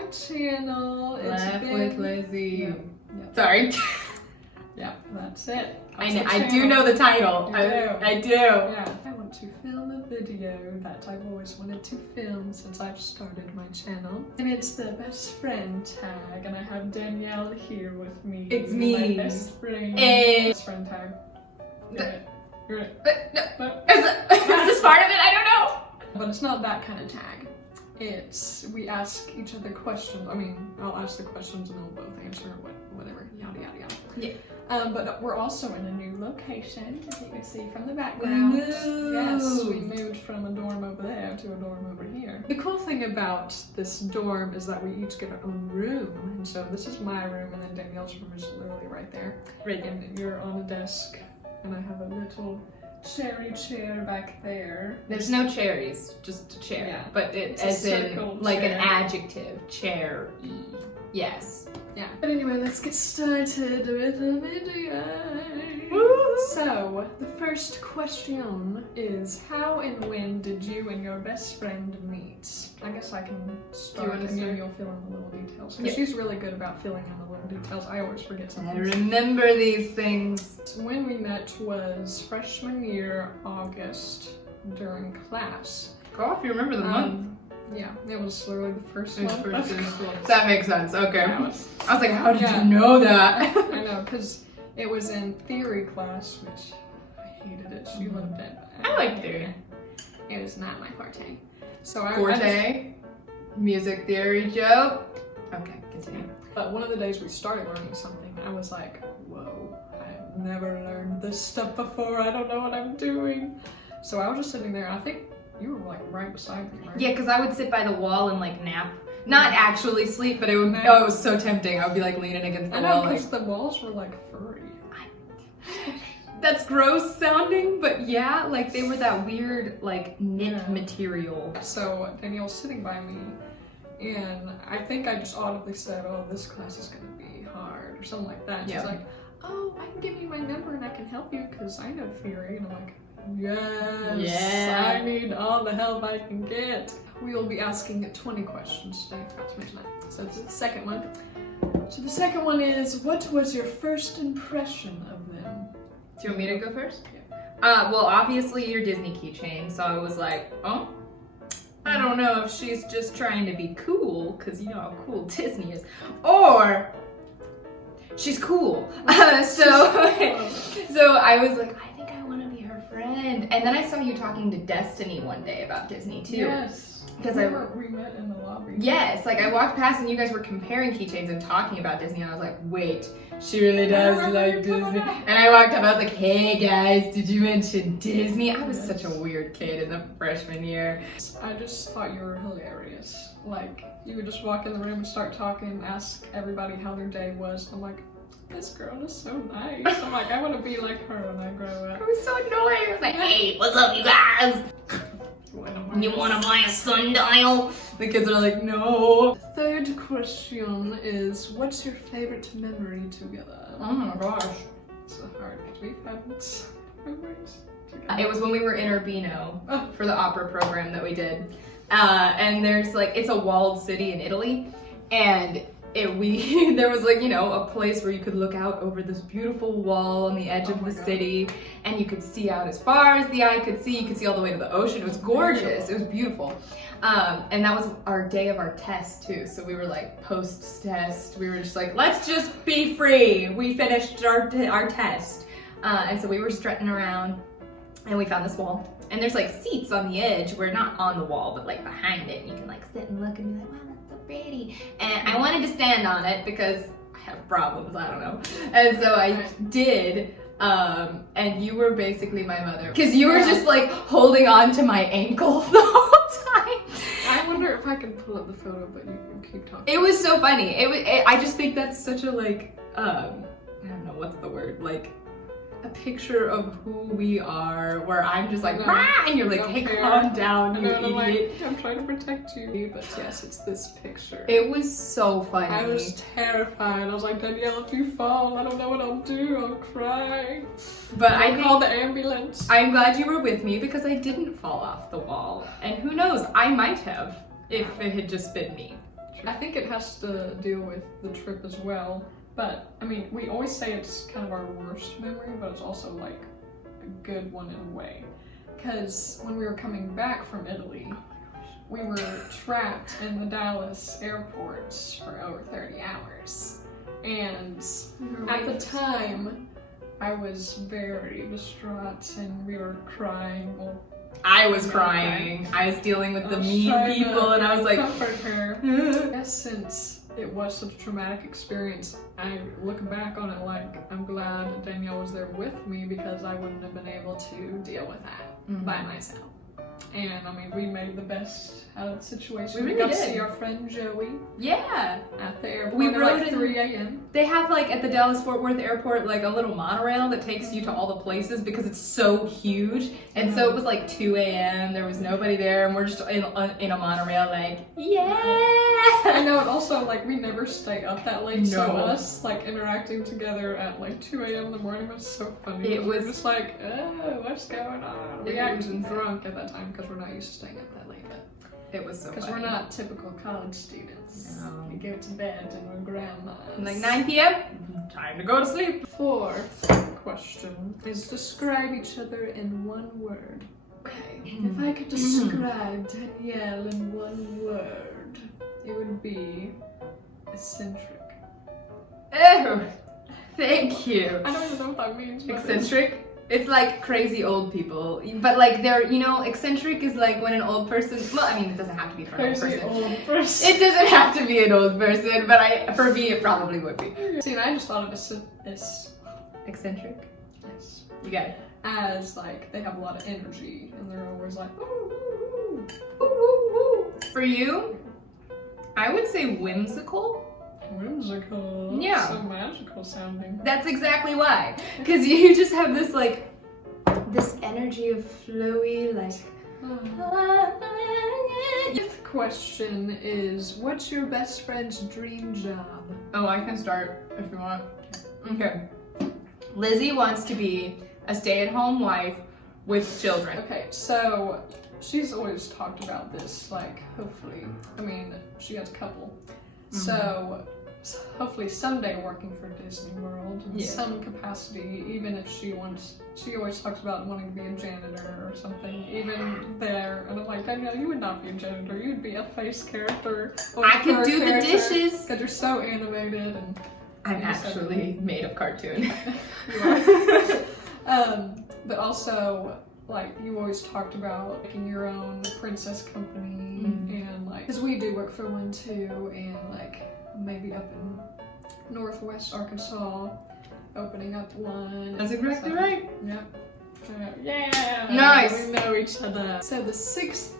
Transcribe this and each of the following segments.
my channel. Laugh with Lizzie. Yeah. Sorry. Yeah, that's it. I do know the title. I do. Yeah. I want to film a video that I've always wanted to film since I've started my channel. And it's the best friend tag. And I have Danielle here with me. It's me. My best friend. Best friend tag. You're it. No. Is this part of it? I don't know. But it's not that kind of tag. It's, we ask each other questions. I mean, I'll ask the questions and they'll both answer whatever, yada yada yada. Yeah. But we're also in a new location, as you can see from the background. Yes, we moved from a dorm over there to a dorm over here. The cool thing about this dorm is that we each get our own room. And so this is my room, and then Danielle's room is literally right there. Right. And you're on a desk, and I have a little cherry chair back there. There's no cherries, just a chair. Yeah. But it It's a as in circle like chair. an adjective. Chair-y. Yes. Yeah. But anyway, let's get started with the video. Woo! So, the first question is, how and when did you and your best friend meet? I guess I can start and then you'll fill in the little details. Because she's really good about filling in the little details. I always forget something. I remember these things. When we met was freshman year, August, during class. Oh, if you remember the month. Yeah, it was literally the first It was month first of in class. That makes sense. Okay. Yeah, I was like, how did Yeah. you know that? I know, because it was in theory class, which I hated it. She loved it. I like theory. It was not my forte. So I Forte, music theory joke. Okay, continue. But one of the days we started learning something, I was like, whoa, I've never learned this stuff before. I don't know what I'm doing. So I was just sitting there. I think you were like right beside me, right? Yeah, because I would sit by the wall and like nap. Not actually sleep, but it would. Nap. Oh, it was so tempting. I would be like leaning against the I wall. know, because Like, the walls were like furry. that's gross sounding, but yeah, like they were that weird like knit Yeah. material. So Danielle's sitting by me, and I think I just audibly said, oh, this class is going to be hard, or something like that. And Yeah. she's like, oh, I can give you my number and I can help you because I know theory. And I'm like, yes, Yeah. I need all the help I can get. We will be asking 20 questions today. I forgot to mention that. So this is the second one. So the second one is, what was your first impression of them? Do you want me to go first? Yeah. Well, obviously your Disney keychain, so I was like, oh, I don't know if she's just trying to be cool, because you know how cool Disney is, or she's cool. So I was like, I think I want to be her friend. And then I saw you talking to Destiny one day about Disney too. Yes. Because we met in the lobby. Yes, like I walked past and you guys were comparing keychains and talking about Disney, and I was like, wait, she really does like Disney. And I walked up, I was like, hey guys, did you mention Disney? I was such a weird kid in the freshman year. I just thought you were hilarious. Like, you would just walk in the room and start talking, ask everybody how their day was. I'm like, this girl is so nice. I'm like, I want to be like her when I grow up. I was so annoying. I was like, hey, what's up, you guys? You wanna buy a sundial? The kids are like, no. The third question is, what's your favorite memory together? Oh my gosh. It's so hard because we've had memories together. It was when we were in Urbino Oh. for the opera program that we did. And there's like, it's a walled city in Italy. And there was like, you know, a place where you could look out over this beautiful wall on the edge Oh of my the God. city, and you could see out as far as the eye could see. You could see all the way to the ocean. It was gorgeous. It was beautiful. And that was our day of our test too. So we were like post-test. We were just like, let's just be free. We finished our test. And so we were strutting around and we found this wall. And there's like seats on the edge. We're not on the wall, but like behind it. You can like sit and look and be like, wow, that's so pretty. And I wanted to stand on it because I have problems, I don't know. And so I did. And you were basically my mother. Because you were just like holding on to my ankle the whole time. I wonder if I can pull up the photo, but you can keep talking. It was so funny. I just think that's such a like, I don't know, what's the word? Like, a picture of who we are, where I'm just like, No, rah, and you're like, don't hey, care. calm down, you And I'm idiot. like, I'm trying to protect you. But yes, it's this picture. It was so funny. I was terrified. I was like, Danielle, if you fall, I don't know what I'll do. I'll cry. But I'll I call think the ambulance. I'm glad you were with me because I didn't fall off the wall. And who knows, I might have if it had just been me. true. I think it has to deal with the trip as well. But I mean, we always say it's kind of our worst memory, but it's also like a good one in a way. Because when we were coming back from Italy, we were trapped in the Dallas airport for over 30 hours. And at the time, I was very distraught and we were crying. Well, I was crying. I was dealing with the mean people and I was like, comfort her. Yes, since it was such a traumatic experience, I look back on it like I'm glad Danielle was there with me because I wouldn't have been able to deal with that by myself. And I mean, we made the best out of the situation. We got really to did. see our friend Joey yeah. at the airport We at rode like in- 3 a.m. They have like at the Dallas Fort Worth airport like a little monorail that takes you to all the places because it's so huge. And so it was like 2 a.m. There was nobody there, and we're just in a monorail like, I yeah. know, and also like we never stay up that late, so No. us like interacting together at like 2 a.m. in the morning was so funny. It We were was- just like, oh, what's going on? We It got was insane. drunk at that time because we're not used to staying up that late. It was so Because funny. we're not typical college students. No. We go to bed and we're grandmas. Like 9 p.m. Time to go to sleep. Fourth question is describe each other in one word. Okay, if I could describe Danielle in one word, it would be eccentric. Oh, thank you. I don't even know what that means. But Eccentric? It's like crazy old people. But like they're, you know, eccentric is like when an old person, well, I mean, it doesn't have to be for an old Crazy person. old person. It doesn't have to be an old person, but for me, it probably would be. See, and I just thought of Eccentric? this You got it. as like they have a lot of energy and they're always like, ooh, ooh, Woo, woo, woo. For you, I would say whimsical. whimsical. Yeah. So magical sounding. That's exactly why. Because you just have this like, this energy of flowy, like, Fifth question is, what's your best friend's dream job? oh, I can start if you want. Okay. Lizzie wants to be a stay-at-home wife with children. Okay, so she's always talked about this, like, hopefully, I mean, she has a couple. So hopefully someday working for Disney World in Yeah. some capacity, even if she always talks about wanting to be a janitor or something, even there. And I'm like, Danielle, you would not be a janitor, you would be a face character. Or I could do the dishes. Because you're so animated and I'm You said actually made of cartoon. you are. But also, like, you always talked about making your own princess company and like, because we do work for one too, and like maybe up in Northwest Arkansas, opening up one. That's exactly So, right. Yep. Yeah. Nice. We know each other. So the sixth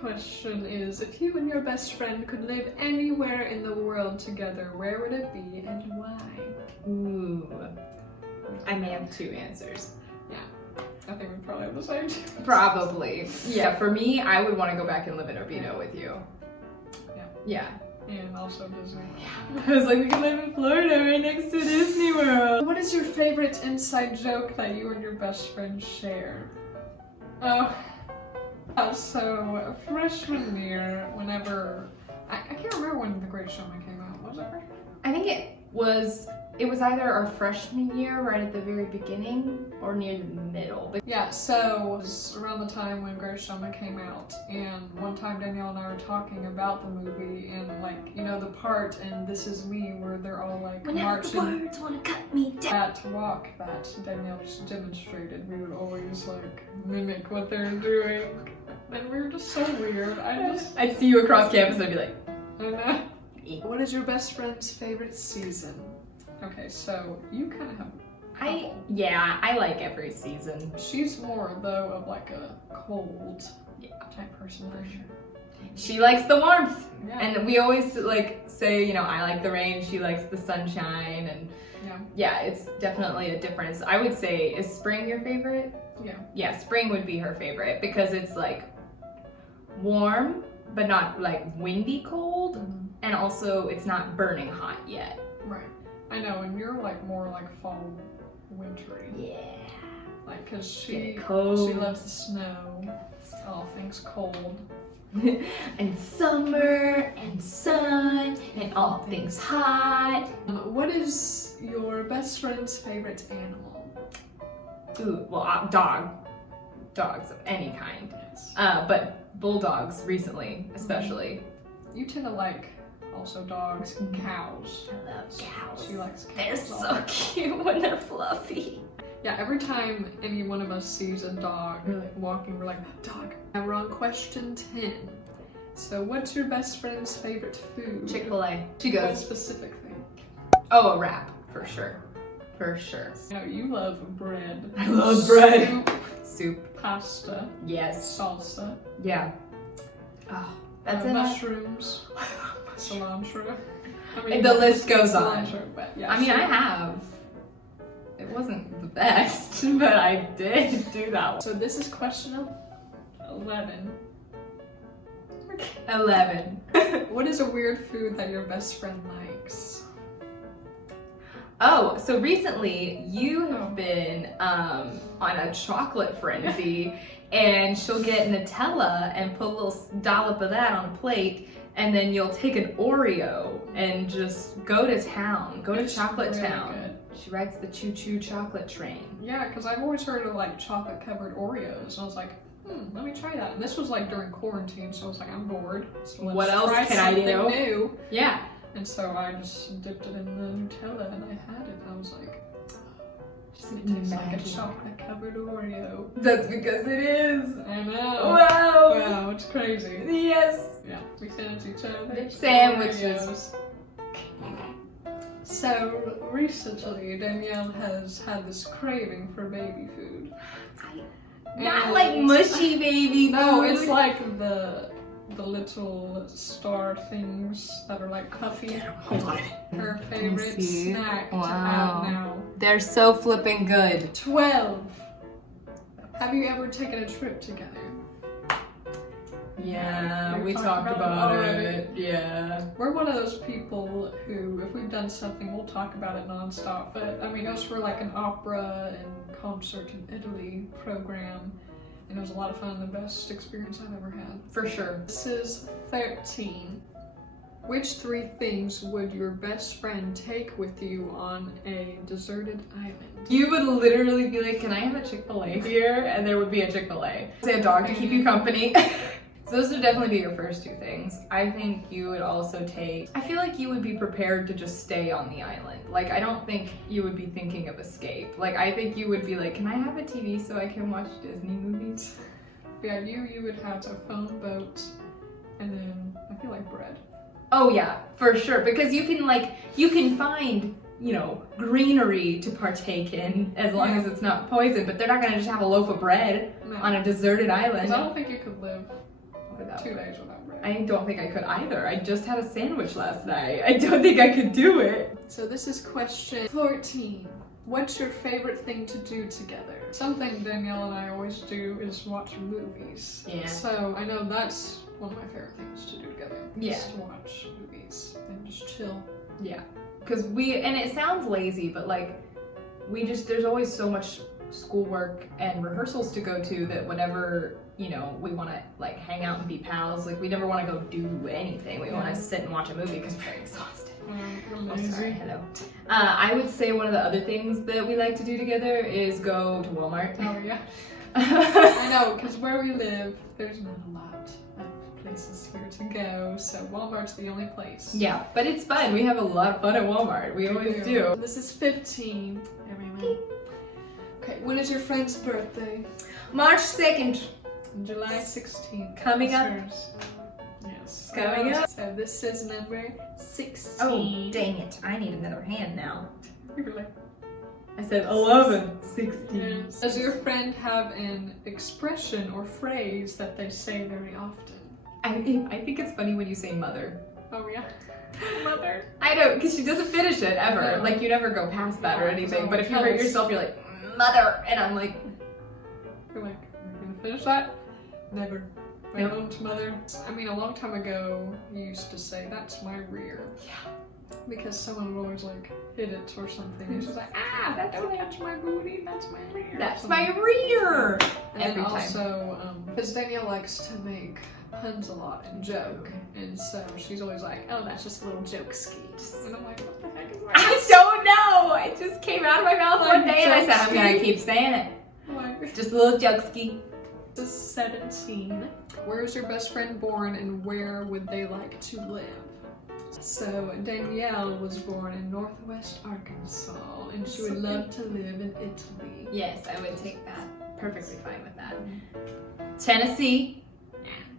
question is, if you and your best friend could live anywhere in the world together, where would it be and why? Ooh. I may have two answers. I think we probably have the same. Probably. Yeah, for me, I would want to go back and live in Urbino with you. Yeah. Yeah. And also Disney. I was like, we can live in Florida right next to Disney World. What is your favorite inside joke that you and your best friend share? Oh, so freshman year, whenever I can't remember when The Great Showman came out. Was it freshman? I think it was either our freshman year, right at the very beginning, or near the middle. But Yeah, so it was around the time when Great Showman came out, and one time Danielle and I were talking about the movie, and like, you know, the part in This Is Me where they're all like marching. words want to cut me down. That walk that Danielle just demonstrated, we would always like mimic what they're doing, and we were just so weird. I'd see you across campus and I'd be like, I know. What is your best friend's favorite season? Okay, so you kind of have. I like every season. She's more though of like a cold Yeah. type person for sure. She likes the warmth. Yeah. And we always like say, you know, I like the rain, she likes the sunshine, and yeah, it's definitely a difference. I would say, is spring your favorite? Yeah. Yeah, spring would be her favorite because it's like warm, but not like windy cold, and also it's not burning hot yet. Right. I know, and you're like more like fall, wintry. Yeah. Like, cause Get she cold. loves the snow, all things cold. And summer and sun and all things hot. What is your best friend's favorite animal? Ooh, well, dogs of any kind. Yes. But bulldogs recently, especially. You tend to like also dogs and cows. I love cows. She likes cows. They're so cute when they're fluffy. Yeah, every time any one of us sees a dog walking, we're like, dog. And we're on question 10. So what's your best friend's favorite food? Chick-fil-A. She What goes, specific thing? oh, a wrap, for sure. For sure. No, you love bread. I love bread. Soup, Soup. pasta, Yes. salsa, Yeah. Oh, that's it. mushrooms, cilantro. I And the list goes on. cilantro, but yeah, I mean, so- I have. It wasn't the best, but I did do that one. So this is question 11. 11. What is a weird food that your best friend likes? Oh, so recently you have been on a chocolate frenzy, and she'll get Nutella and put a little dollop of that on a plate, and then you'll take an Oreo and just go to town, go to It's Chocolate really Town. good. She rides the choo-choo chocolate train. Yeah, because I've always heard of like chocolate covered Oreos, and I was like, let me try that. And this was like during quarantine, so I was like, I'm bored. So let's What else try can I do? something new. Yeah. And so I just dipped it in the Nutella and I had it. And I was like, it tastes like a Magic. chocolate covered Oreo. That's because it is. I know. Wow. Wow, it's crazy. Yes. Yeah, we sent each other Sandwiches. Oreos. So recently, Danielle has had this craving for baby food. Not And- like mushy baby No, food. it's like the little star things that are like puffy. Hold on. Her favorite see. snack to Wow. have now. They're so flipping good. 12. Have you ever taken a trip together? Yeah, We we talked talked about about it already. it. Yeah. We're one of those people who, if we've done something, we'll talk about it nonstop. But I mean, us for like an opera and concert in Italy program, and it was a lot of fun. The best experience I've ever had. For sure. This is 13. Which 3 things would your best friend take with you on a deserted island? You would literally be like, can I have a Chick-fil-A here? And there would be a Chick-fil-A. Say a dog to keep you company. So those would definitely be your first 2 things. I think you would also take, I feel like you would be prepared to just stay on the island. Like, I don't think you would be thinking of escape. Like, I think you would be like, can I have a TV so I can watch Disney movies? Yeah, you would have a phone boat, and then I feel like bread. Oh yeah, for sure. Because you can find, you know, greenery to partake in as long as it's not poison, but they're not gonna just have a loaf of bread No. on a deserted 'Cause island. I don't think you could live Without 2 days without bread. I don't think I could either. I just had a sandwich last night. I don't think I could do it. So this is question 14. What's your favorite thing to do together? Something Danielle and I always do is watch movies. Yeah. So I know that's one of my favorite things to do together. Yeah. Is to watch movies and just chill. Yeah. Because and it sounds lazy, but like, there's always so much schoolwork and rehearsals to go to that whenever, you know, we want to like hang out and be pals, like we never want to go do anything. We want to sit and watch a movie because we're exhausted. Oh, sorry. Hello. I would say one of the other things that we like to do together is go to Walmart. Oh yeah. I know, because where we live, there's not a lot of places here to go, so Walmart's the only place. Yeah, but it's fun. We have a lot of fun at Walmart. We always do. This is 15. Everyone. Okay, when is your friend's birthday? March 2nd. July 16th. Coming up. Hers. Yes. Coming up. So this is number 16. Oh, dang it. I need another hand now. Really? I said 11. 16. Yes. Does your friend have an expression or phrase that they say very often? I think it's funny when you say mother. Oh yeah. Mother. I don't, because she doesn't finish it ever. No. Like, you never go past that or No, anything. so But if you tell hurt us. yourself, you're like, mother. And I'm like, You're like, are you gonna finish that? Never. My Nope. own mother. I mean, a long time ago, you used to say, "That's my rear." yeah. because someone would always like hit it or something. It's just like, don't touch my booty, that's my rear. That's my rear! And Every then time. also, because Danielle likes to make puns a lot and joke, and so she's always like, oh, that's just a little joke ski. And I'm like, what the heck is that? I don't know! It just came out of my mouth Like one day and I said, I'm gonna joke-ski? keep saying it. Like, It's just a little joke ski. this is 17. Where is your best friend born and where would they like to live? So Danielle was born in Northwest Arkansas and she would love to live in Italy. Yes, I would take that. Perfectly fine with that. Tennessee.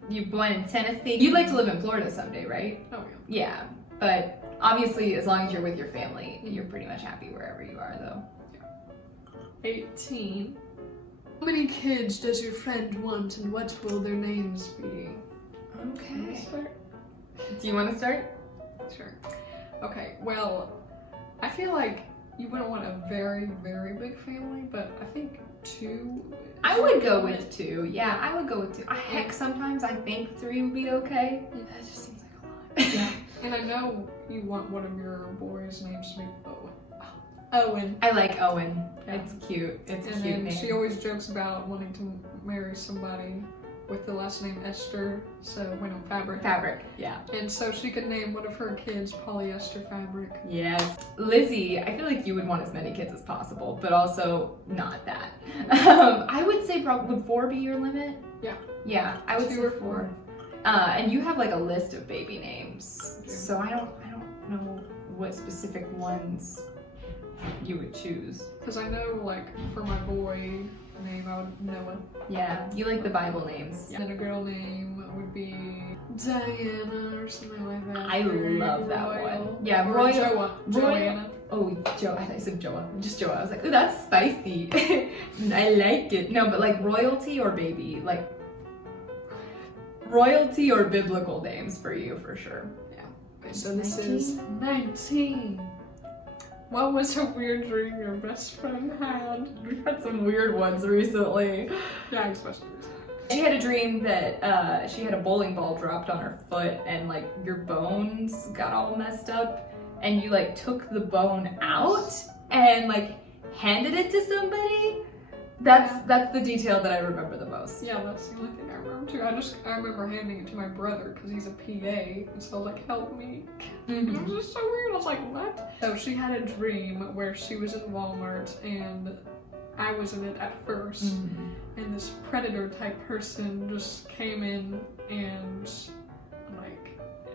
You born in Tennessee. You'd like to live in Florida someday, right? Oh yeah. Yeah, but obviously as long as you're with your family, you're pretty much happy wherever you are though. 18. How many kids does your friend want and what will their names be? Okay. Start? Do you want to start? Sure. Okay, well, I feel like you wouldn't want a very, very big family, but I think 2. I would go with 2. Yeah, I would go with 2. Heck, sometimes I think 3 would be okay. That just seems like a lot. Yeah. And I know you want one of your boys' names to be Owen. I like Owen. Yeah. It's cute. It's a And cute then name. she always jokes about wanting to marry somebody with the last name Esther, so fabric. Fabric. Yeah. And so she could name one of her kids Polyester Fabric. Yes. Lizzie, I feel like you would want as many kids as possible, but also not that. I would say probably, would 4 be your limit? Yeah. Yeah, I would 2 say or 4. 4. And you have like a list of baby names, Okay. so I don't know what specific ones you would choose. Because I know, like, for my boy name, I would Noah. Yeah, you like the Bible names. And then a girl name would be Diana or something like that. I Very love that royal. one. Yeah, Or royal. Joa. Royal. Joanna. Oh, Joe. I thought you said Joa. Just Joa. I was like, ooh, that's spicy. I like it. No, but like royalty or baby, like royalty or biblical names for you for sure. Okay, so this is 19. What was a weird dream your best friend had? We've had some weird ones recently. Yeah, especially this. She had a dream that she had a bowling ball dropped on her foot and like your bones got all messed up and you like took the bone out and like handed it to somebody. That's the detail that I remember the most. Yeah, that's the only thing I remember too. I remember handing it to my brother because he's a PA, and so I was like, help me. It was just so weird. I was like, what? So she had a dream where she was in Walmart and I was in it at first, and this predator type person just came in and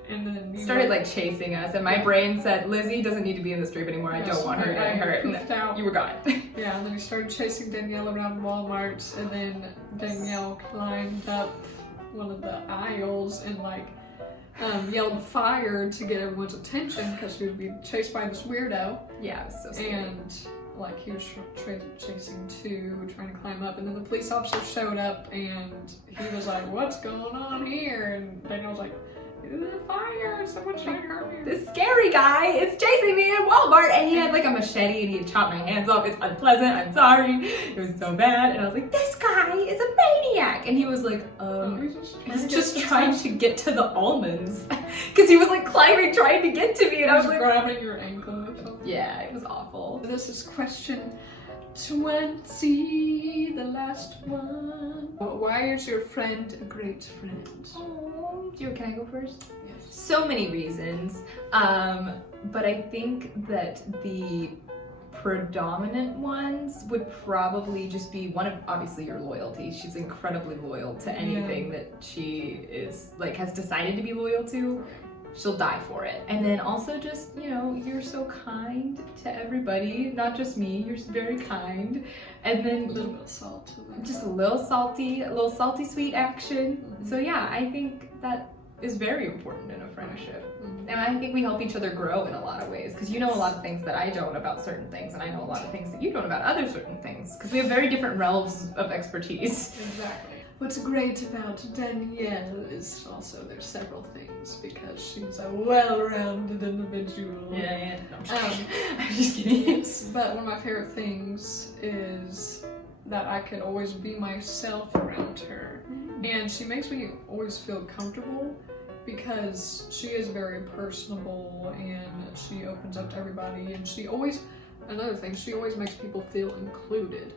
then Started like chasing us, and my brain said, Lizzie doesn't need to be in this dream anymore. I Yes, don't want her to get hurt. poofed out. You were gone. Yeah, and then he started chasing Danielle around Walmart, and then Danielle climbed up one of the aisles and like yelled fire to get everyone's attention because she would be chased by this weirdo. Yeah, it was so scary. And like he was chasing 2, trying to climb up, and then the police officer showed up, and he was like, "What's going on here?" And Danielle was like, "Fire! Someone's trying to hurt me." This scary guy is chasing me in Walmart, and he had like a machete and he had chopped my hands off. It's unpleasant. I'm sorry. It was so bad. And I was like, this guy is a maniac. And he was like, he's just trying to get to the almonds. Because he was like climbing, trying to get to me. And I was like, grabbing your ankle or something. yeah, it was awful. This is question 20, the last one. Why is your friend a great friend? Oh, can I go first? Yes. So many reasons, but I think that the predominant ones would probably just be one of, obviously, your loyalty. She's incredibly loyal to anything that she is like has decided to be loyal to. She'll die for it. And then also just, you know, you're so kind to everybody, not just me, you're very kind. And then A little bit of salt to them. just a little salty sweet action. So yeah, I think that is very important in a friendship. And I think we help each other grow in a lot of ways, because you know a lot of things that I don't about certain things, and I know a lot of things that you don't about other certain things, because we have very different realms of expertise. Exactly. What's great about Danielle is also there's several things, because she's a well-rounded individual. Yeah. No, I'm just kidding. But one of my favorite things is that I could always be myself around her. And she makes me always feel comfortable. because she is very personable and she opens up to everybody, and she always makes people feel included.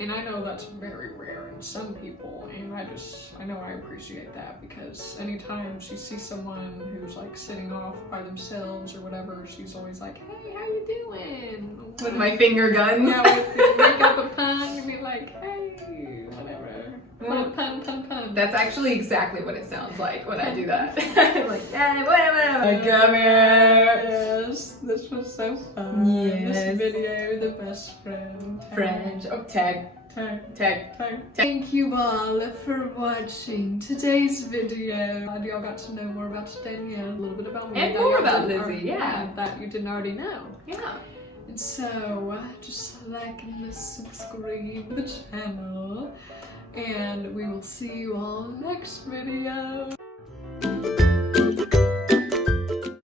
And I know that's very rare in some people, and I know I appreciate that, because anytime she sees someone who's like sitting off by themselves or whatever, she's always like, hey, how you doing? With my finger guns. Yeah, make up a pun and be like, hey, whatever. Pun. That's actually exactly what it sounds like when I do that. Like, hey, whatever. Come here. Yes, this was so fun. Yes. This video, the best friend. Oh, tag. Thank you all for watching today's video. Glad y'all got to know more about Danielle, a little bit about me. And more about Lizzie, yeah. That you didn't already know. Yeah. And so, just like and subscribe to the channel, and we will see you all next video.